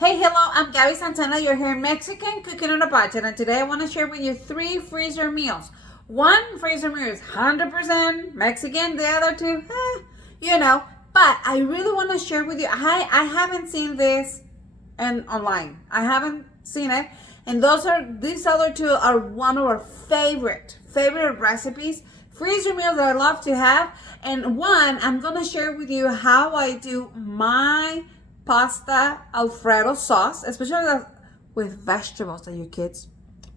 Hey, hello, I'm Gabby Santana. You're here in Mexican Cooking on a Budget, and today I want to share with you 3 freezer meals. One freezer meal is 100% Mexican, the other two, but I really want to share with you. I haven't seen this online. I haven't seen it, and these other two are one of our favorite recipes. Freezer meals that I love to have, and one I'm gonna share with you how I do my pasta Alfredo sauce, especially with vegetables that your kids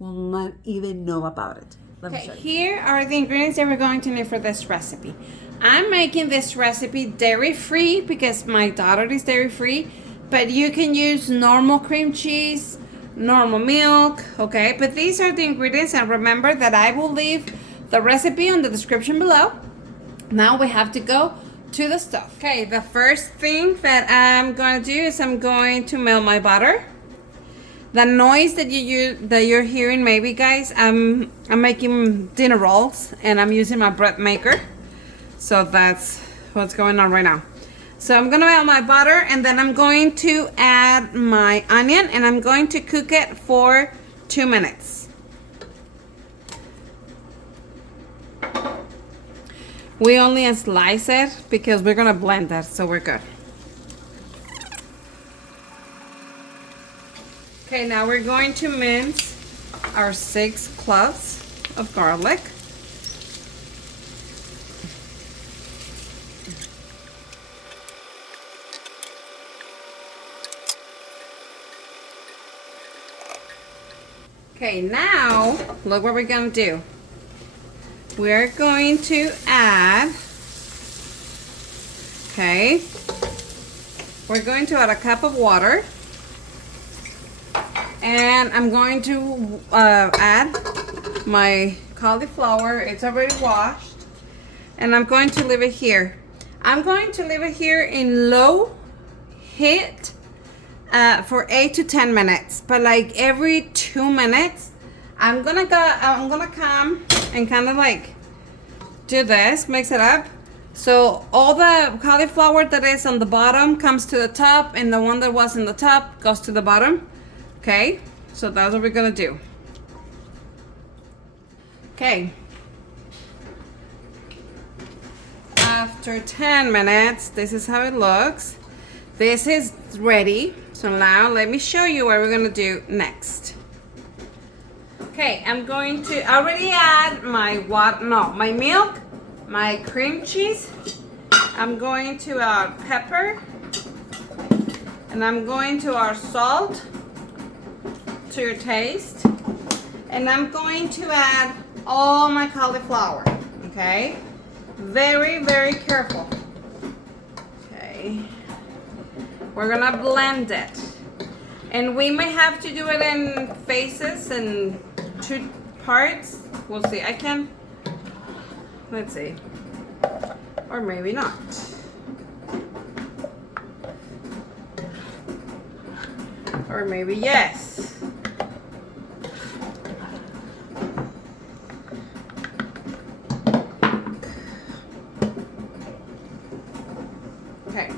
will not even know about it. Okay, here are the ingredients that we're going to need for this recipe. I'm making this recipe dairy-free because my daughter is dairy-free, but you can use normal cream cheese, normal milk, okay? But these are the ingredients, and remember that I will leave the recipe on the description below. Now we have to go to the stuff. Okay, the first thing that I'm going to do is I'm going to melt my butter. The noise that you're hearing, maybe guys, I'm making dinner rolls and I'm using my bread maker. So that's what's going on right now. So I'm gonna melt my butter, and then I'm going to add my onion, and I'm going to cook it for 2 minutes. We only slice it because we're gonna blend that, so we're good. Okay, now we're going to mince our 6 cloves of garlic. Okay, now look what we're gonna do. We're going to add, we're going to add a cup of water, and I'm going to add my cauliflower. It's already washed, and I'm going to leave it here. I'm going to leave it here in low heat for 8 to 10 minutes, but like every 2 minutes I'm gonna come and kind of like do this, mix it up, so all the cauliflower that is on the bottom comes to the top, and the one that was in the top goes to the bottom. Okay, so that's what we're gonna do. Okay, after 10 minutes, this is how it looks. This is ready. So now let me show you what we're gonna do next. Okay, I'm going to already add my my milk, my cream cheese. I'm going to add pepper, and I'm going to add salt to your taste, and I'm going to add all my cauliflower. Okay, very careful. Okay, we're gonna blend it, and we may have to do it in phases and 2 parts. We'll see. Let's see, or maybe not. Or maybe yes. Okay.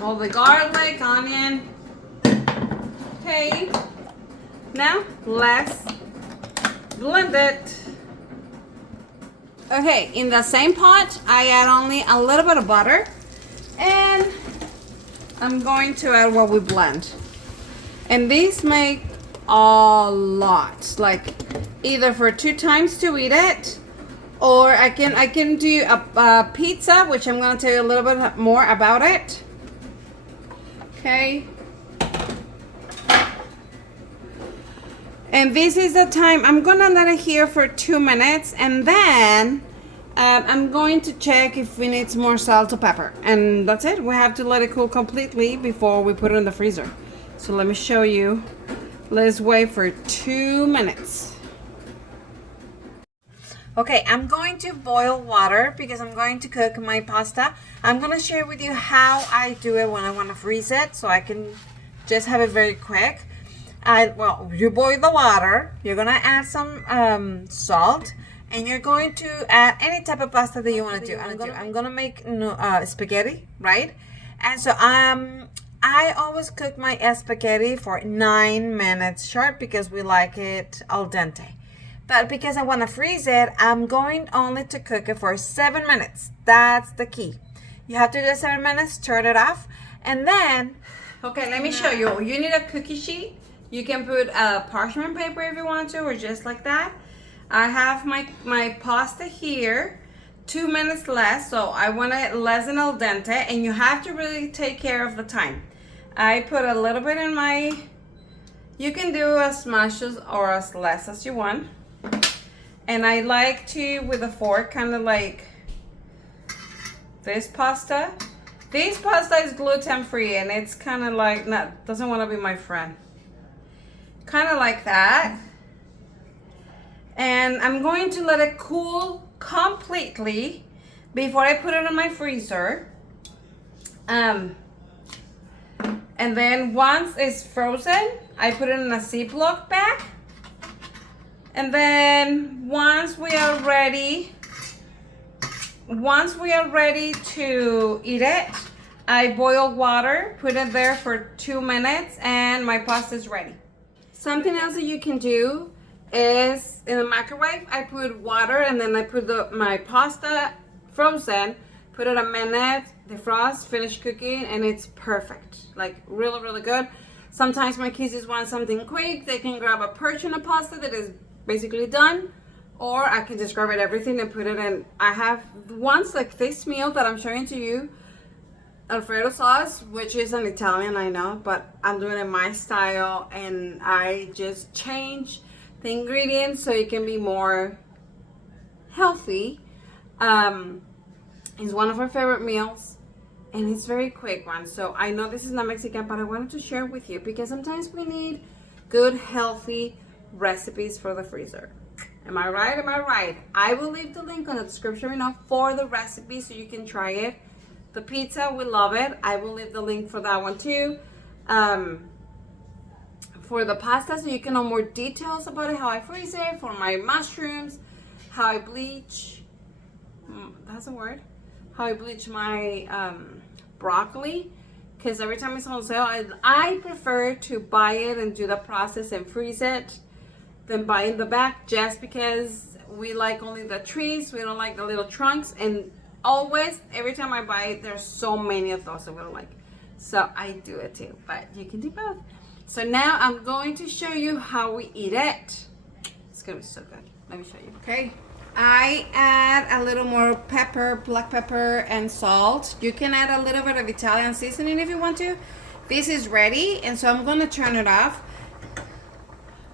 All the garlic, onion. Okay. Now let's blend it. Okay, in the same pot, I add only a little bit of butter, and I'm going to add what we blend. And these make a lot, like either for 2 times to eat it, or I can do a pizza, which I'm going to tell you a little bit more about it. Okay. And this is the time I'm gonna let it here for 2 minutes, and then I'm going to check if it needs more salt or pepper, and that's it. We have to let it cool completely before we put it in the freezer. So let me show you. Let's wait for 2 minutes. Okay, I'm going to boil water because I'm going to cook my pasta. I'm gonna share with you how I do it when I want to freeze it, so I can just have it very quick. Well, you boil the water, you're gonna add some salt, and you're going to add any type of pasta that you want to do. I'm gonna make spaghetti, right? And so I always cook my spaghetti for 9 minutes sharp because we like it al dente. But because I want to freeze it, I'm going only to cook it for 7 minutes. That's the key. You have to do 7 minutes, turn it off, and then... Okay, let me show you. You need a cookie sheet. You can put a parchment paper if you want to, or just like that. I have my pasta here. 2 minutes less, so I want it less than al dente, and you have to really take care of the time. I put a little bit in my... You can do as much as or as less as you want. And I like to, with a fork, kind of like this pasta. This pasta is gluten free, and it's kind of like, doesn't want to be my friend. Kind of like that. And I'm going to let it cool completely before I put it in my freezer. And then once it's frozen, I put it in a Ziploc bag. And then once we are ready to eat it, I boil water, put it there for 2 minutes, and my pasta is ready. Something else that you can do is in the microwave, I put water, and then I put my pasta frozen, put it a minute, defrost, finish cooking, and it's perfect. Like really, really good. Sometimes my kids just want something quick. They can grab a portion of pasta that is basically done, or I can just grab it everything and put it in. I have once like this meal that I'm showing to you, Alfredo sauce, which is an Italian, I know, but I'm doing it my style, and I just change the ingredients so it can be more healthy. It's one of our favorite meals, and it's very quick one. So I know this is not Mexican, but I wanted to share with you because sometimes we need good, healthy recipes for the freezer. Am I right? Am I right? I will leave the link on the description below for the recipe so you can try it. The pizza, we love it. I will leave the link for that one too. For the pasta, so you can know more details about it, how I freeze it, for my mushrooms, how I bleach, that's a word, how I bleach my broccoli, because every time it's on sale, I prefer to buy it and do the process and freeze it than buy in the back, just because we like only the trees, we don't like the little trunks, and always, every time I buy it, there's so many of those that we don't like. So I do it too, but you can do both. So now I'm going to show you how we eat it. It's gonna be so good. Let me show you. Okay. I add a little more pepper, black pepper, and salt. You can add a little bit of Italian seasoning if you want to. This is ready, and so I'm gonna turn it off.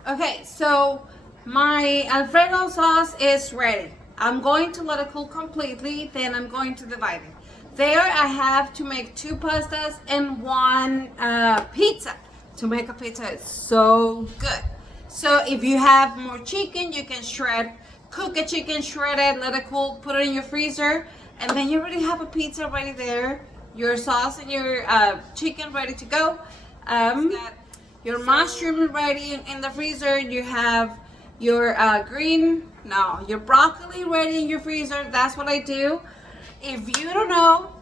Okay, so my Alfredo sauce is ready. I'm going to let it cool completely, then I'm going to divide it. There I have to make 2 pastas and 1 pizza. To make a pizza, it's so good. So if you have more chicken, you can cook a chicken, shred it, let it cool, put it in your freezer, and then you already have a pizza ready there. Your sauce and your chicken ready to go. Your mushroom ready in the freezer. You have your your broccoli ready in your freezer. That's what I do. If you don't know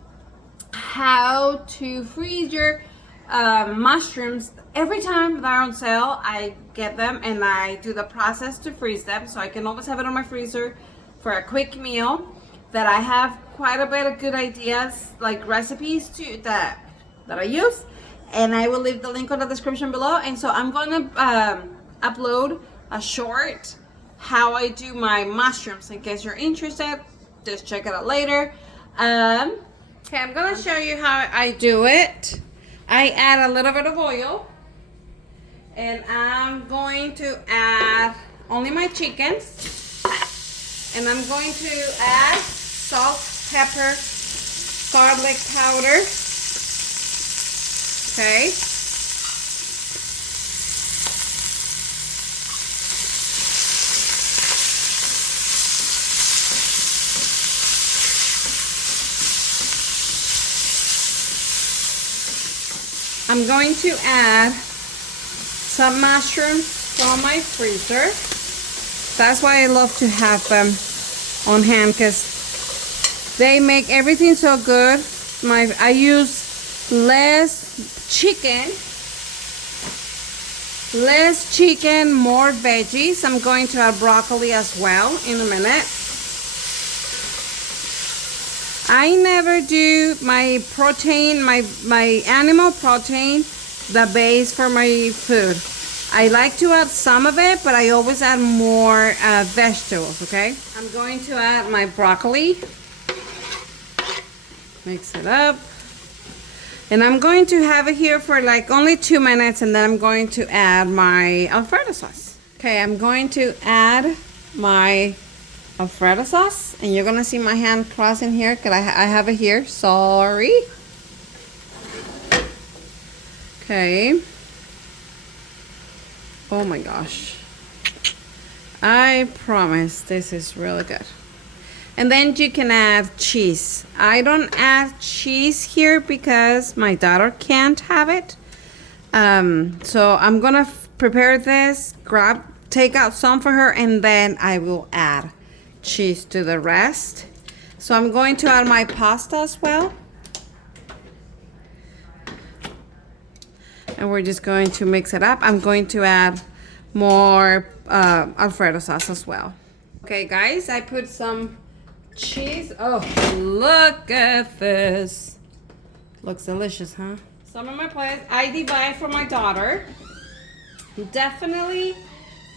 how to freeze your mushrooms, every time they're on sale, I get them and I do the process to freeze them, so I can always have it on my freezer for a quick meal. That I have quite a bit of good ideas, like recipes too, that I use, and I will leave the link on the description below. And so I'm gonna upload a short how I do my mushrooms in case you're interested. Just check it out later. Okay, I'm gonna show you how I do it. I add a little bit of oil, and I'm going to add only my chicken, and I'm going to add salt, pepper, garlic powder. Okay. I'm going to add some mushrooms from my freezer. That's why I love to have them on hand, because they make everything so good. I use less chicken, more veggies. I'm going to add broccoli as well in a minute. I never do my protein, my animal protein, the base for my food. I like to add some of it, but I always add more vegetables, okay? I'm going to add my broccoli. Mix it up. And I'm going to have it here for like only 2 minutes, and then I'm going to add my Alfredo sauce. Okay, I'm going to add my Alfredo sauce, and you're gonna see my hand crossing here because I have it here. Sorry. Okay. Oh my gosh. I promise this is really good. And then you can add cheese. I don't add cheese here because my daughter can't have it. So I'm gonna prepare this, take out some for her, and then I will add cheese to the rest. So I'm going to add my pasta as well. And we're just going to mix it up. I'm going to add more Alfredo sauce as well. Okay guys, I put some cheese. Oh, look at this. Looks delicious, huh? Some of my plate I divide for my daughter. Definitely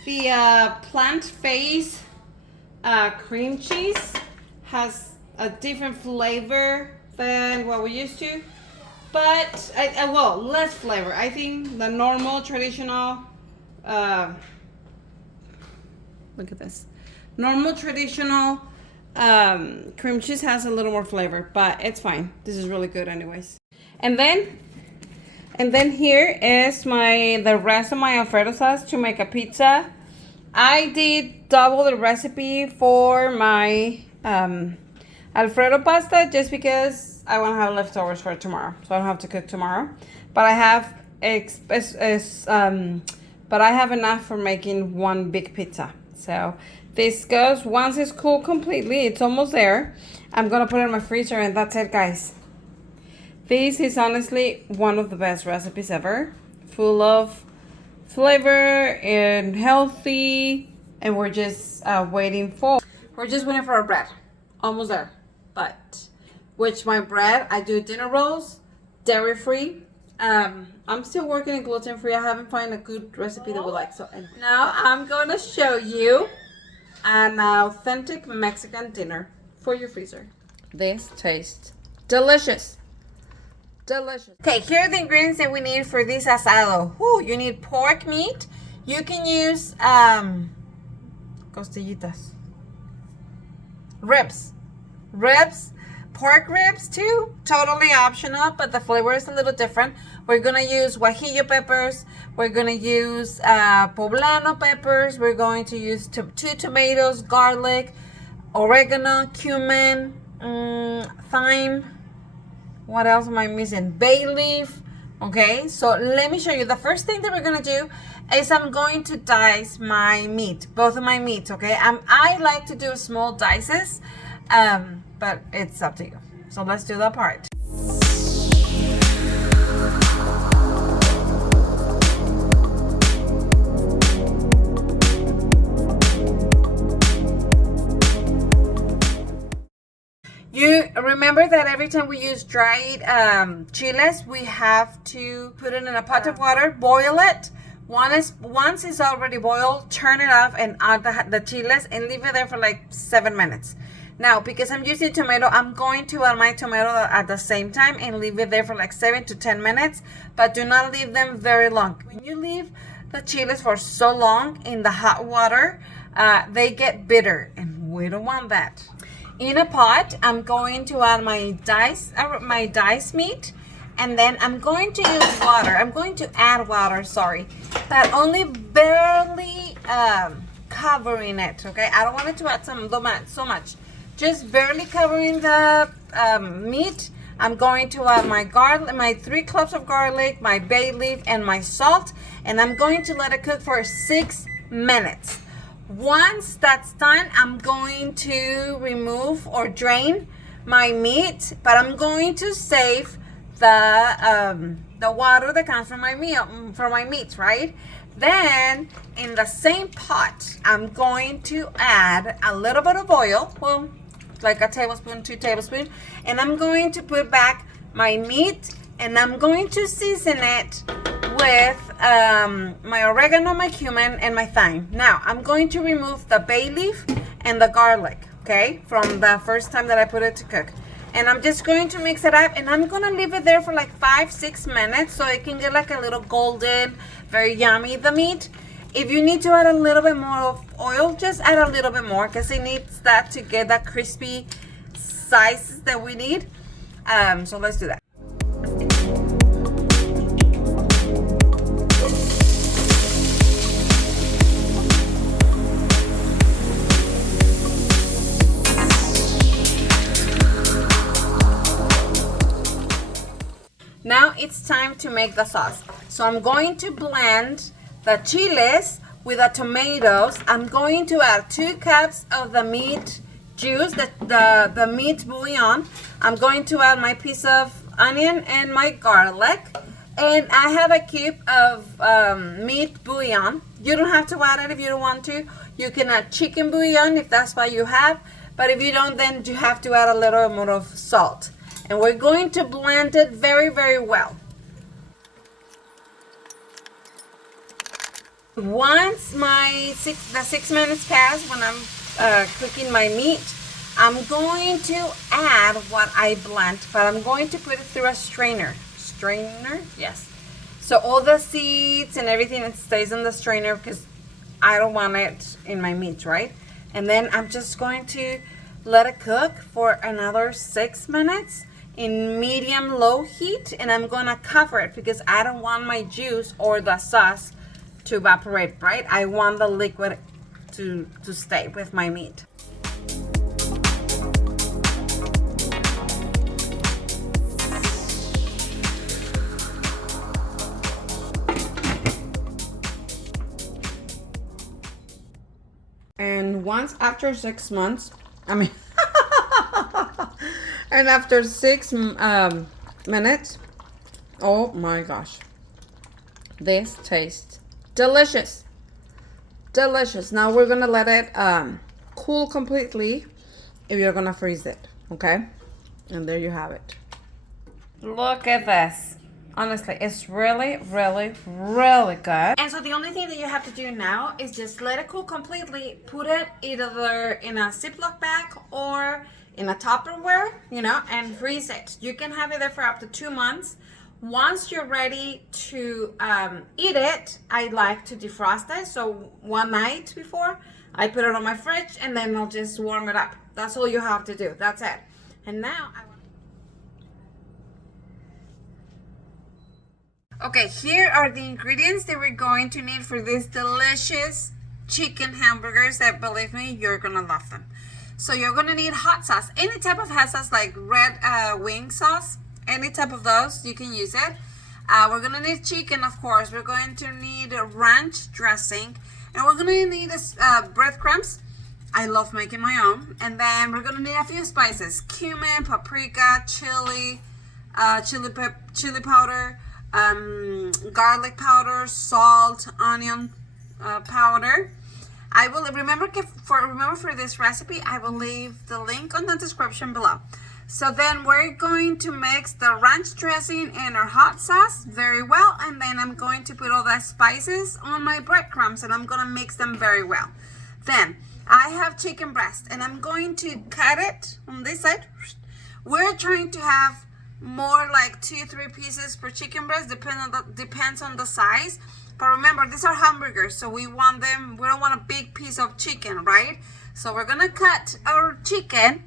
the plant-based cream cheese has a different flavor than what we used to, but well, less flavor. I think the normal traditional look at this, normal traditional cream cheese has a little more flavor, but it's fine. This is really good anyways. And then here is the rest of my Alfredo sauce to make a pizza. I did double the recipe for my Alfredo pasta just because I want to have leftovers for tomorrow, so I don't have to cook tomorrow. But I have enough for making one big pizza. So this goes, once it's cooled completely, it's almost there, I'm gonna put it in my freezer, and that's it, guys. This is honestly one of the best recipes ever, full of flavor and healthy, and we're just waiting for our bread. Almost there. But which my bread, I do dinner rolls, dairy free. I'm still working on gluten free. I haven't found a good recipe that we like. So now I'm gonna show you an authentic Mexican dinner for your freezer. This tastes delicious. Delicious. Okay, here are the ingredients that we need for this asado. Woo, you need pork meat. You can use costillitas, ribs, pork ribs too. Totally optional, but the flavor is a little different. We're gonna use guajillo peppers. We're gonna use poblano peppers. We're going to use 2 tomatoes, garlic, oregano, cumin, thyme. What else am I missing? Bay leaf. Okay, so let me show you. The first thing that we're gonna do is I'm going to dice my meat, both of my meats. Okay, I like to do small dices, but it's up to you. So let's do that part. You remember that every time we use dried chiles, we have to put it in a pot of water, boil it. Once it's already boiled, turn it off and add the chiles and leave it there for like 7 minutes. Now, because I'm using tomato, I'm going to add my tomato at the same time and leave it there for like 7 to 10 minutes, but do not leave them very long. When you leave the chiles for so long in the hot water, they get bitter, and we don't want that. In a pot, I'm going to add my diced meat, and then I'm going to use water. I'm going to add water, sorry, but only barely covering it, okay? I don't want it to add so much. Just barely covering the meat. I'm going to add my 3 cloves of garlic, my bay leaf, and my salt, and I'm going to let it cook for 6 minutes. Once that's done, I'm going to remove or drain my meat, but I'm going to save the water that comes from my meats, right? Then in the same pot, I'm going to add a little bit of oil, well, like a tablespoon, 2 tablespoons, and I'm going to put back my meat, and I'm going to season it with my oregano, my cumin, and my thyme. Now, I'm going to remove the bay leaf and the garlic, okay, from the first time that I put it to cook. And I'm just going to mix it up, and I'm gonna leave it there for like 5-6 minutes so it can get like a little golden, very yummy, the meat. If you need to add a little bit more of oil, just add a little bit more because it needs that to get that crispy size that we need. So let's do that. Now it's time to make the sauce. So I'm going to blend the chiles with the tomatoes. I'm going to add 2 cups of the meat juice, the meat bouillon. I'm going to add my piece of onion and my garlic. And I have a cube of meat bouillon. You don't have to add it if you don't want to. You can add chicken bouillon if that's what you have. But if you don't, then you have to add a little more of salt. And we're going to blend it very, very well. Once the 6 minutes pass when I'm cooking my meat, I'm going to add what I blend, but I'm going to put it through a strainer. Strainer? Yes. So all the seeds and everything, it stays in the strainer because I don't want it in my meat, right? And then I'm just going to let it cook for another 6 minutes in medium-low heat, and I'm gonna cover it because I don't want my juice or the sauce to evaporate, right? I want the liquid to stay with my meat. And once after 6 months, and after 6 minutes, oh my gosh, this tastes delicious. Delicious. Now we're gonna let it cool completely if you're gonna freeze it, okay? And there you have it. Look at this. Honestly, it's really, really, really good. And so the only thing that you have to do now is just let it cool completely, put it either in a Ziploc bag or in a Tupperware, you know, and freeze it. You can have it there for up to 2 months. Once you're ready to eat it, I like to defrost it. So one night before, I put it on my fridge and then I'll just warm it up. That's all you have to do. That's it. And now okay, here are the ingredients that we're going to need for these delicious chicken hamburgers that, believe me, you're gonna love them. So you're gonna need hot sauce, any type of hot sauce, like red wing sauce, any type of those, you can use it. We're gonna need chicken, of course. We're going to need a ranch dressing, and we're gonna need breadcrumbs. I love making my own. And then we're gonna need a few spices: cumin, paprika, chili powder, garlic powder, salt, onion powder. I will remember for this recipe, I will leave the link on the description below. So then we're going to mix the ranch dressing and our hot sauce very well, and then I'm going to put all the spices on my breadcrumbs and I'm gonna mix them very well. Then I have chicken breast and I'm going to cut it on this side. We're trying to have more like 2-3 pieces per chicken breast, depends on the size. But remember, these are hamburgers, so we don't want a big piece of chicken, right? So we're gonna cut our chicken,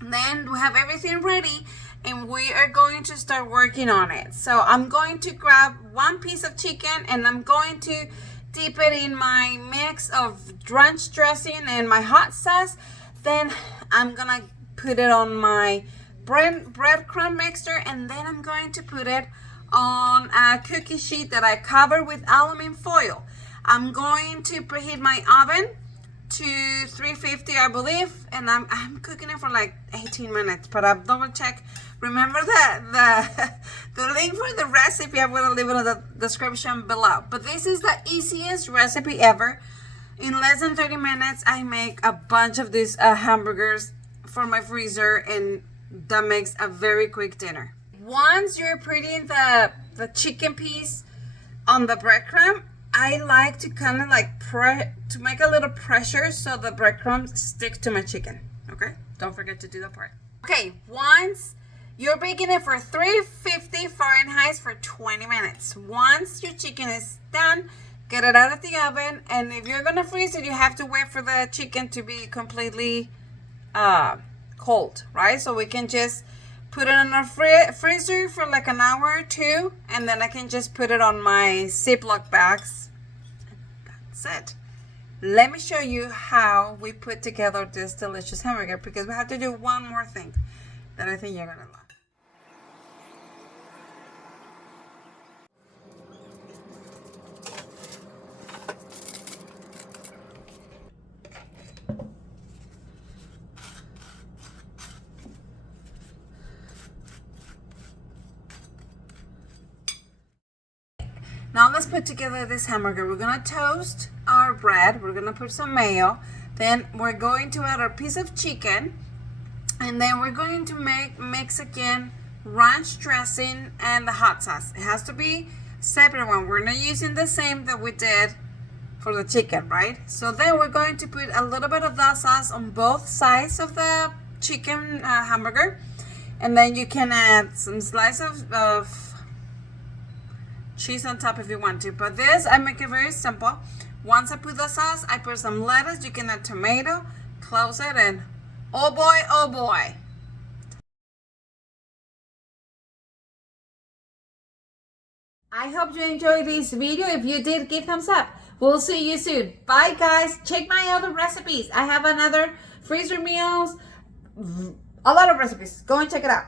then we have everything ready, and we are going to start working on it. So I'm going to grab 1 piece of chicken and I'm going to dip it in my mix of ranch dressing and my hot sauce. Then I'm gonna put it on my breadcrumb mixture, and then I'm going to put it on a cookie sheet that I cover with aluminum foil. I'm going to preheat my oven to 350, I believe, and I'm cooking it for like 18 minutes, but I'll double check. Remember that the link for the recipe, I'm gonna leave it in the description below. But this is the easiest recipe ever. In less than 30 minutes, I make a bunch of these hamburgers for my freezer, and that makes a very quick dinner. Once you're putting the chicken piece on the breadcrumb, I like to kind of like to make a little pressure so the breadcrumbs stick to my chicken. Okay, don't forget to do that part. Okay, once you're baking it for 350 Fahrenheit for 20 minutes. Once your chicken is done, get it out of the oven, and if you're gonna freeze it, you have to wait for the chicken to be completely cold, right? So we can just put it in our freezer for like an hour or two, and then I can just put it on my Ziploc bags. That's it. Let me show you how we put together this delicious hamburger, because we have to do one more thing that I think you're gonna love. Now let's put together this hamburger. We're gonna toast our bread. We're gonna put some mayo. Then we're going to add our piece of chicken. And then we're going to make Mexican ranch dressing and the hot sauce. It has to be separate one. We're not using the same that we did for the chicken, right? So then we're going to put a little bit of that sauce on both sides of the chicken hamburger. And then you can add some slice of cheese on top if you want to. But this, I make it very simple. Once I put the sauce, I put some lettuce. You can add tomato, close it, and oh boy, oh boy. I hope you enjoyed this video. If you did, give thumbs up. We'll see you soon. Bye, guys. Check my other recipes. I have another freezer meals, a lot of recipes. Go and check it out.